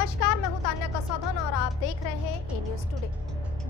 नमस्कार, मैं हूं तान्या कसौधन और आप देख रहे हैं ए न्यूज टुडे।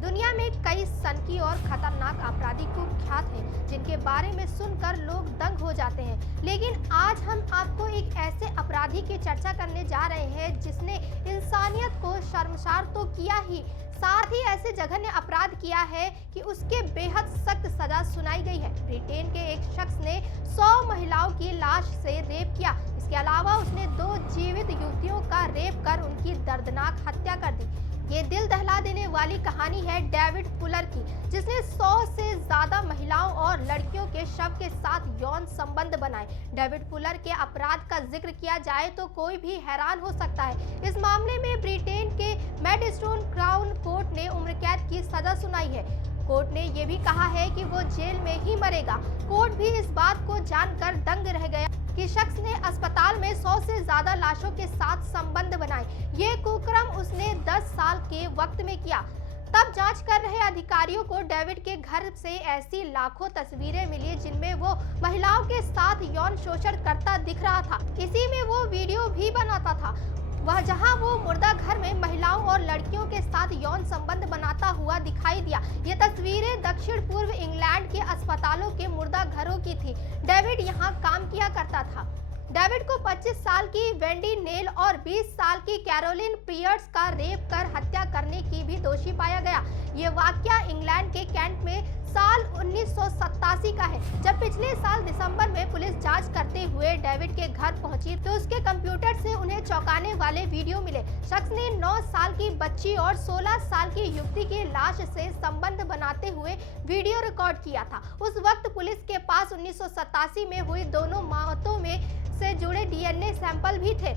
दुनिया में कई सनकी और खतरनाक आपराधी कुख्यात हैं जिनके बारे में सुनकर लोग दंग हो जाते हैं, लेकिन आज हम आपको एक ऐसे अपराधी की चर्चा करने जा रहे हैं जिसने इंसानियत को शर्मसार तो किया ही, साथ ही ऐसे जघन्य अपराध किया है कि उसके बेहद सख्त सजा सुनाई गई है। ब्रिटेन के एक शख्स ने 100 महिलाओं की लाश से रेप किया। इसके अलावा उसने 2 जीवित युवतियों का रेप कर उनकी दर्दनाक हत्या कर दी। ये दिल दहला देने वाली कहानी है डेविड फुलर की, जिसने 100 से ज्यादा महिलाओं और लड़कियों के शव के साथ यौन संबंध बनाए। डेविड फुलर के अपराध का जिक्र किया जाए तो कोई भी हैरान हो सकता है। इस मामले में ब्रिटेन के मैडस्टोन क्राउन कोर्ट ने उम्र कैद की सजा सुनाई है। कोर्ट ने यह भी कहा है कि वो जेल में ही मरेगा। कोर्ट भी इस बात को जानकर दंग रह गया कि शख्स ने अस्पताल में 100 से ज्यादा लाशों के साथ संबंध बनाए। ये कुकर्म उसने 10 साल के वक्त में किया। तब जांच कर रहे अधिकारियों को डेविड के घर से ऐसी लाखों तस्वीरें मिली जिनमें वो महिलाओं के साथ यौन शोषण करता दिख रहा था। इसी में वो वीडियो भी बनाता था, वह जहां वो मुर्दा घर में महिलाओं और लड़कियों के साथ यौन संबंध बनाता हुआ दिखाई दिया। ये तस्वीरें दक्षिण पूर्व इंग्लैंड के अस्पतालों के मुर्दा घरों की थी। डेविड यहां काम किया करता था। डेविड को 25 साल की वेंडी नेल और 20 साल की कैरोलिन पियर्स का रेप कर हत्या करने की भी दोषी पाया गया। ये वाकया इंग्लैंड के कैंट में साल 1987 का है, जब पिछले साल दिसंबर में पुलिस जांच करते हुए डेविड के घर पहुंची तो उसके कंप्यूटर से उन्हें चौंकाने वाले वीडियो मिले। शख्स ने 9 साल की बच्ची और 16 साल की युवती की लाश से संबंध बनाते हुए वीडियो रिकॉर्ड किया था। उस वक्त पुलिस के पास 1987 में हुई दोनों मौतों में से जुड़े डीएनए सैंपल भी थे।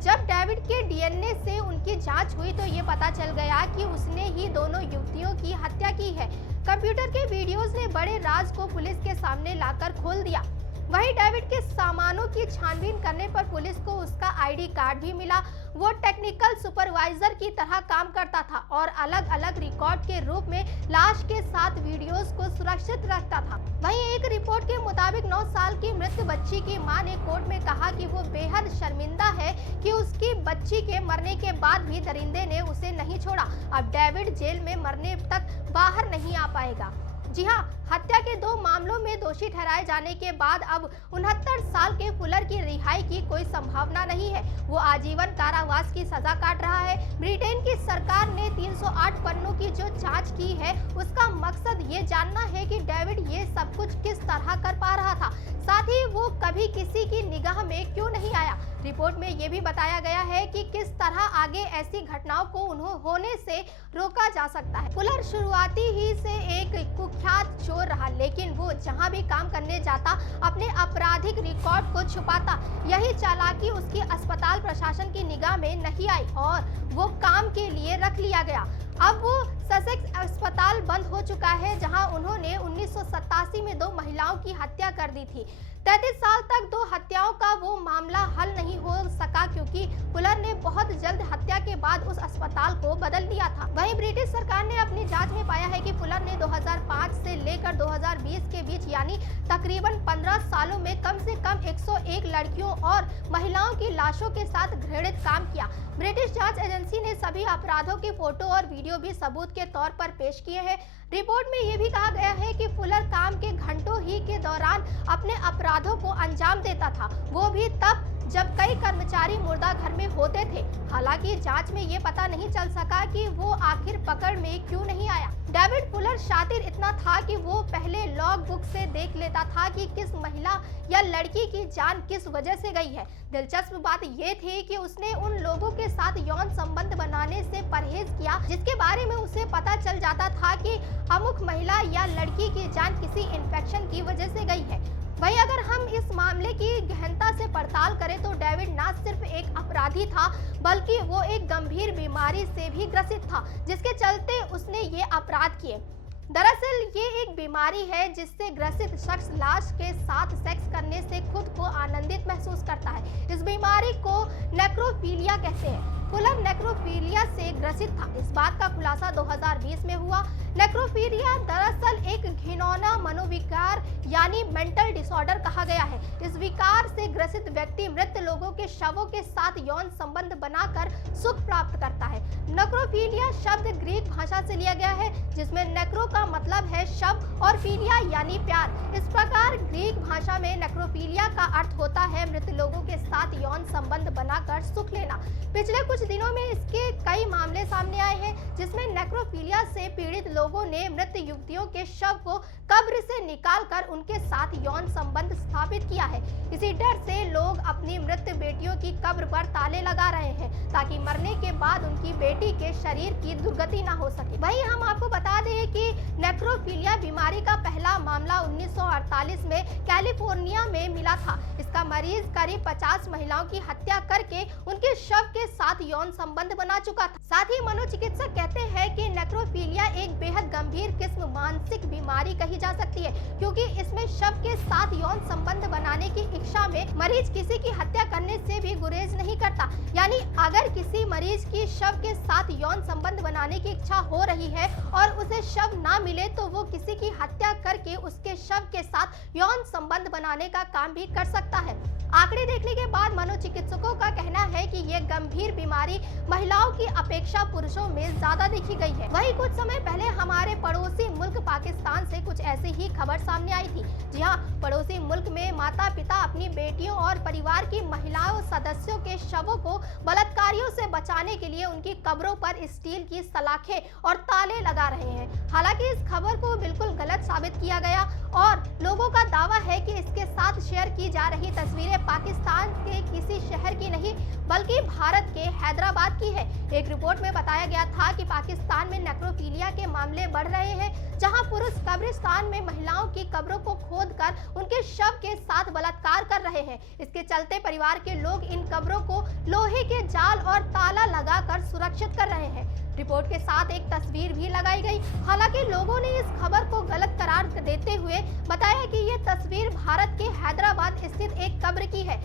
जब डेविड के डीएनए से उनकी जांच हुई तो ये पता चल गया कि उसने ही दोनों युवतियों की हत्या की है। कंप्यूटर के वीडियोस ने बड़े राज को पुलिस के सामने लाकर खोल दिया। वहीं डेविड के सामानों की छानबीन करने पर पुलिस को उसका आईडी कार्ड भी मिला। वो टेक्निकल सुपरवाइजर की तरह काम करता था और अलग अलग रिकॉर्ड के रूप में लाश के साथ वीडियोस को सुरक्षित रखता था। वहीं एक रिपोर्ट के मुताबिक 9 साल की मृत बच्ची की मां ने कोर्ट में कहा कि वो बेहद शर्मिंदा है कि उसकी बच्ची के मरने के बाद भी दरिंदे ने उसे नहीं छोड़ा। अब डेविड जेल में मरने तक बाहर नहीं आ पाएगा। जी हाँ, हत्या के 2 मामलों में दोषी ठहराए जाने के बाद अब 69 साल के फुलर की रिहाई की कोई संभावना नहीं है। वो आजीवन कारावास की सजा काट रहा है। ब्रिटेन की सरकार ने 308 पन्नों की जो जांच की है उसका मकसद ये जानना है कि डेविड ये सब कुछ किस तरह कर पा रहा था, साथ ही वो कभी किसी की निगाह में क्यों नहीं आया। रिपोर्ट में ये भी बताया गया है कि किस तरह आगे ऐसी घटनाओं को होने से रोका जा सकता है। फुलर शुरुआती ही से एक कुख्यात चोर रहा, लेकिन वो जहां भी काम करने जाता अपने आपराधिक रिकॉर्ड को छुपाता। यही चालाकी उसकी अस्पताल प्रशासन की निगाह में नहीं आई और वो काम के लिए रख लिया गया। अब वो ससेक्स अस्पताल बंद हो चुका है, जहां उन्होंने 1987 में 2 महिलाओं की हत्या कर दी थी। 33 साल तक 2 हत्याओं का वो मामला हल नहीं हो सका क्योंकि फुलर ने बहुत जल्द हत्या के बाद उस अस्पताल को बदल दिया था। वहीं ब्रिटिश सरकार ने अपनी जांच में पाया है कि फुलर ने 2005 से लेकर 2020 के बीच यानी तकरीबन 15 सालों में कम से कम 101 लड़कियों और महिलाओं की लाशों के साथ घृणित काम किया। ब्रिटिश जांच एजेंसी ने सभी अपराधों की फोटो और वीडियो भी सबूत के तौर पर पेश किए हैं। रिपोर्ट में ये भी कहा गया है कि फुलर काम के घंटों ही के दौरान अपने अपराधों को अंजाम देता था, वो भी तब जब कई कर्मचारी मुर्दा घर में होते थे। हालांकि जांच में ये पता नहीं चल सका कि वो आखिर पकड़ में क्यों नहीं आया। डेविड फुलर शातिर इतना था कि वो पहले लॉग बुक से देख लेता था कि किस महिला या लड़की की जान किस वजह से गई है। दिलचस्प बात ये थी कि उसने उन लोगों के साथ यौन संबंध बनाने से परहेज किया जिसके बारे में उसे पता चल जाता था कि अमुक महिला या लड़की की जान किसी इन्फेक्शन की वजह से गई है। वहीं अगर हम इस मामले की गहनता से पड़ताल करें तो डेविड न सिर्फ एक अपराधी था बल्कि वो एक गंभीर बीमारी से भी ग्रसित था, जिसके चलते उसने ये अपराध किए। दरअसल ये एक बीमारी है जिससे ग्रसित शख्स लाश के साथ सेक्स करने से खुद को आनंदित महसूस करता है। इस बीमारी को नेक्रोफिलिया कहते हैं। फुलर नेक्रोफिलिया से ग्रसित था। इस बात का खुलासा 2020 में हुआ। नेक्रोफिलिया दरअसल एक घिनौना मनोविकार यानी मेंटल डिसऑर्डर कहा गया है। इस विकार से ग्रसित व्यक्ति मृत लोगों के शवों के साथ यौन संबंध बनाकर सुख प्राप्त करता है। नेक्रोफिलिया शब्द ग्रीक भाषा से लिया गया है, जिसमें नेक्रो का मतलब है शव और फिलिया यानी प्यार। इस प्रकार ग्रीक भाषा में नेक्रोफिलिया का अर्थ होता है मृत लोगों के साथ यौन संबंध बनाकर सुख लेना। पिछले कुछ दिनों में इसके कई मामले सामने आए हैं, जिसमें नेक्रोफिलिया से पीड़ित लोगों ने मृत युवतियों के शव को कब्र से निकालकर उनके साथ यौन संबंध स्थापित किया है। इसी डर से लोग अपनी मृत बेटियों की कब्र पर ताले लगा रहे हैं, ताकि मरने के बाद उनकी बेटी के शरीर की दुर्गति न हो सके। वहीं हम आपको बता दें कि नेक्रोफिलिया बीमारी का पहला मामला 1948 में कैलिफोर्निया में मिला था। इसका मरीज करीब 50 महिलाओं की हत्या करके उनके शव के साथ यौन संबंध बना चुका था। साथ ही मनोचिकित्सक कहते हैं कि नेक्रोफिलिया एक बेहद गंभीर किस्म मानसिक बीमारी कही जा सकती है, क्योंकि इसमें शव के साथ यौन संबंध बनाने की इच्छा में मरीज किसी की हत्या करने से भी गुरेज नहीं करता। यानी अगर किसी मरीज की शव के साथ यौन संबंध बनाने की इच्छा हो रही है और उसे शव ना मिले, तो वो किसी की हत्या करके उसके शव के साथ यौन संबंध बनाने का काम भी कर सकता है। आंकड़े देखने के बाद मनोचिकित्सकों का कहना है कि ये गंभीर बीमारी महिलाओं की अपेक्षा पुरुषों में ज्यादा देखी गई है। वहीं कुछ समय पहले हमारे पड़ोसी मुल्क पाकिस्तान से कुछ ऐसी ही खबर सामने आई थी। जी हाँ, पड़ोसी मुल्क में माता पिता अपनी बेटियों और परिवार की महिलाओं सदस्यों के शवों को बलात्कारियों से बचाने के लिए उनकी कब्रों पर स्टील की सलाखें और ताले लगा रहे हैं। हालांकि इस खबर को बिल्कुल गलत साबित किया गया और लोगों का दावा है कि इसके साथ शेयर की जा रही तस्वीरें पाकिस्तान के किसी शहर की नहीं, बल्कि भारत के हैदराबाद की है। एक रिपोर्ट में बताया गया था कि पाकिस्तान में नेक्रोफिलिया के मामले बढ़ रहे हैं, जहां पुरुष कब्रिस्तान में महिलाओं की कब्रों को खोदकर उनके शव के साथ बलात्कार कर रहे हैं। इसके चलते परिवार के लोग इन कब्रों को लोहे के जाल और ताला लगाकर सुरक्षित कर रहे हैं। रिपोर्ट के साथ एक तस्वीर भी लगाई गई। हालांकि लोगों ने इस खबर को गलत करार देते हुए बताया कि ये तस्वीर भारत के हैदराबाद स्थित एक कब्र की है।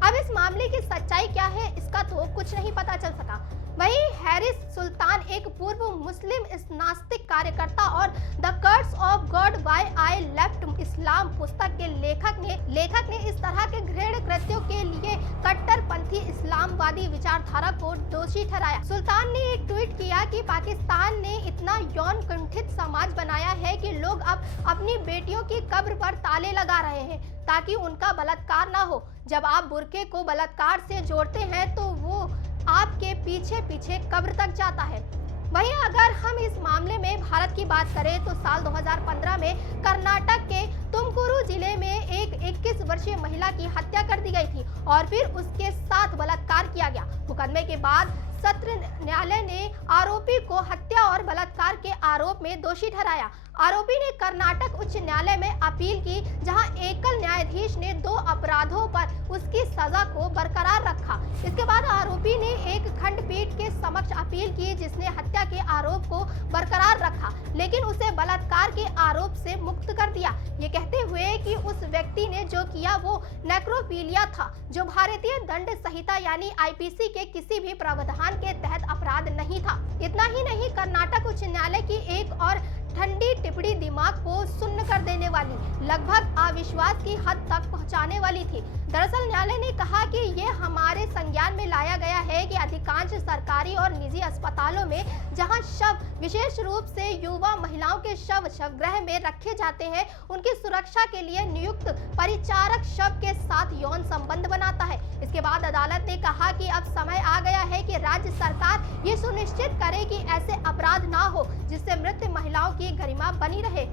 अब इस मामले की सच्चाई क्या है, इसका तो कुछ नहीं पता चल सका। वहीं हैरिस सुल्तान, एक पूर्व मुस्लिम नास्तिक कार्यकर्ता और the curse of God why I left Islam पुस्तक के लेखक ने इस तरह के घृण्य कृत्यों के लिए कट्टरपंथी इस्लामवादी विचारधारा को दोषी ठहराया। सुल्तान ने एक ट्वीट किया कि पाकिस्तान ने इतना यौन कुंठित समाज बनाया है कि लोग अब अपनी बेटियों की कब्र पर ताले लगा रहे हैं ताकि उनका बलात्कार ना हो। जब आप बुर्के को बलात्कार से जोड़ते हैं तो वो आपके पीछे पीछे कब्र तक जाता है। वहीं अगर हम इस मामले में भारत की बात करें तो साल 2015 में कर्नाटक के तुमकुरू जिले में एक 21 वर्षीय महिला की हत्या कर दी गई थी और फिर उसके साथ बलात्कार किया गया। मुकदमे के बाद सत्र न्यायालय ने आरोपी को हत्या और बलात्कार के आरोप में दोषी ठहराया। आरोपी ने कर्नाटक उच्च न्यायालय में अपील की, जहां एकल न्यायाधीश ने 2 अपराधों पर उसकी सजा को बरकरार रखा। इसके बाद आरोपी ने एक खंडपीठ के समक्ष अपील की, जिसने हत्या के आरोप को बरकरार रखा, लेकिन उसे बलात्कार के आरोप से मुक्त कर दिया, ये कहते हुए कि उस व्यक्ति ने जो किया वो नेक्रोफिलिया था, जो भारतीय दंड संहिता यानी आईपीसी के किसी भी प्रावधान के तहत अपराध नहीं था। इतना ही नहीं, कर्नाटक उच्च न्यायालय की एक और ठंडी टिप्पणी दिमाग को सुन्न कर देने वाली, लगभग अविश्वास की हद तक पहुंचाने वाली थी। दरअसल न्यायालय ने कहा कि ये हमारे संज्ञान में लाया गया है कि अधिकांश सरकारी और निजी अस्पतालों में जहां शव, विशेष रूप से युवा महिलाओं के शवगृह में रखे जाते हैं, उनकी सुरक्षा के लिए नियुक्त परिचारक शव के साथ यौन संबंध बनाता है। इसके बाद अदालत ने कहा कि अब समय आ गया है कि राज्य सरकार ये सुनिश्चित करे कि ऐसे अपराध ना हो जिससे मृत महिलाओं की गरिमा बनी रहे।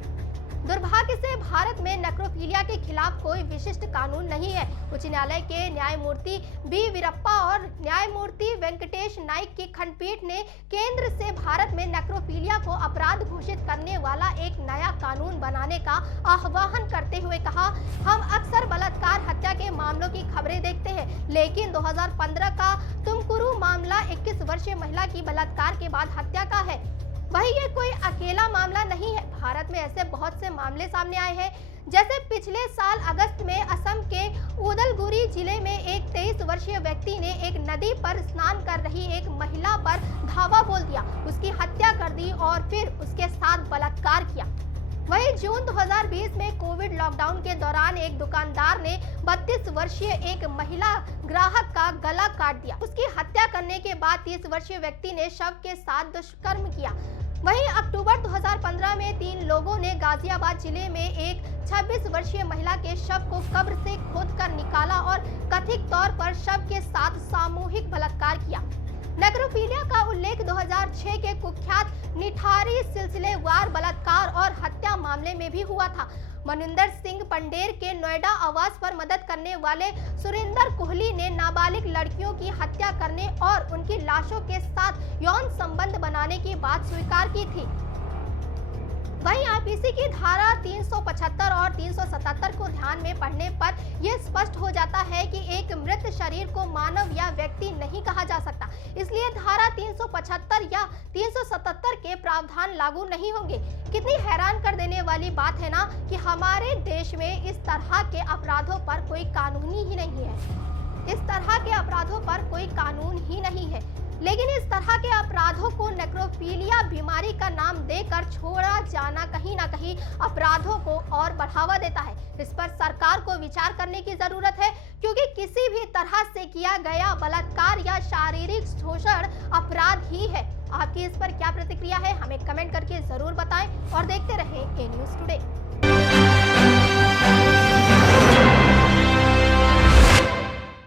दुर्भाग्य से भारत में नेक्रोफिलिया के खिलाफ कोई विशिष्ट कानून नहीं है। उच्च न्यायालय के न्यायमूर्ति बी वीरप्पा और न्यायमूर्ति वेंकटेश नाइक की खंडपीठ ने केंद्र से भारत में नेक्रोफिलिया को अपराध घोषित करने वाला एक नया कानून बनाने का आह्वान करते हुए कहा, हम अक्सर बलात्कार हत्या के मामलों की खबरें देखते हैं, लेकिन 2015 का तुमकुरू मामला 21 वर्षीय महिला की बलात्कार के बाद हत्या का है। वही ये कोई अकेला मामला नहीं है। भारत में ऐसे बहुत से मामले सामने आए हैं। जैसे पिछले साल अगस्त में असम के उदलगुरी जिले में एक 23 वर्षीय व्यक्ति ने एक नदी पर स्नान कर रही एक महिला पर धावा बोल दिया, उसकी हत्या कर दी और फिर उसके साथ बलात्कार किया। वहीं जून 2020 में कोविड लॉकडाउन के दौरान एक दुकानदार ने 32 वर्षीय एक महिला ग्राहक का गला काट दिया। उसकी हत्या करने के बाद 30 वर्षीय व्यक्ति ने शव के साथ दुष्कर्म किया। वहीं अक्टूबर 2015 में 3 लोगों ने गाजियाबाद जिले में एक 26 वर्षीय महिला के शव को कब्र से खोदकर निकाला और कथित तौर पर शव के साथ सामूहिक बलात्कार किया। नेक्रोफिलिया का उल्लेख 2006 के कुख्यात निठारी सिलसिलेवार बलात्कार और हत्या मामले में भी हुआ था। मनिंदर सिंह पंडेर के नोएडा आवास पर मदद करने वाले सुरेंद्र कोहली ने नाबालिग लड़कियों की हत्या करने और उनकी लाशों के साथ यौन संबंध बनाने की बात स्वीकार की थी। वहीं आईपीसी की धारा 375 और 377 को ध्यान में पढ़ने पर यह स्पष्ट हो जाता है कि एक मृत शरीर को मानव या व्यक्ति नहीं कहा जा सकता। इसलिए धारा 375 या 377 के प्रावधान लागू नहीं होंगे। कितनी हैरान कर देने वाली बात है ना कि हमारे देश में इस तरह के अपराधों पर कोई कानून ही नहीं है। इस तरह के अपराधों पर कोई कानून ही नहीं है। लेकिन इस तरह के अपराधों को नेक्रोफिलिया बीमारी का नाम देकर छोड़ा जाना कहीं ना कहीं अपराधों को और बढ़ावा देता है। इस पर सरकार को विचार करने की जरूरत है, क्योंकि किसी भी तरह से किया गया बलात्कार या शारीरिक शोषण अपराध ही है। आपकी इस पर क्या प्रतिक्रिया है, हमें कमेंट करके जरूर बताएं और देखते रहें ए न्यूज़ टुडे।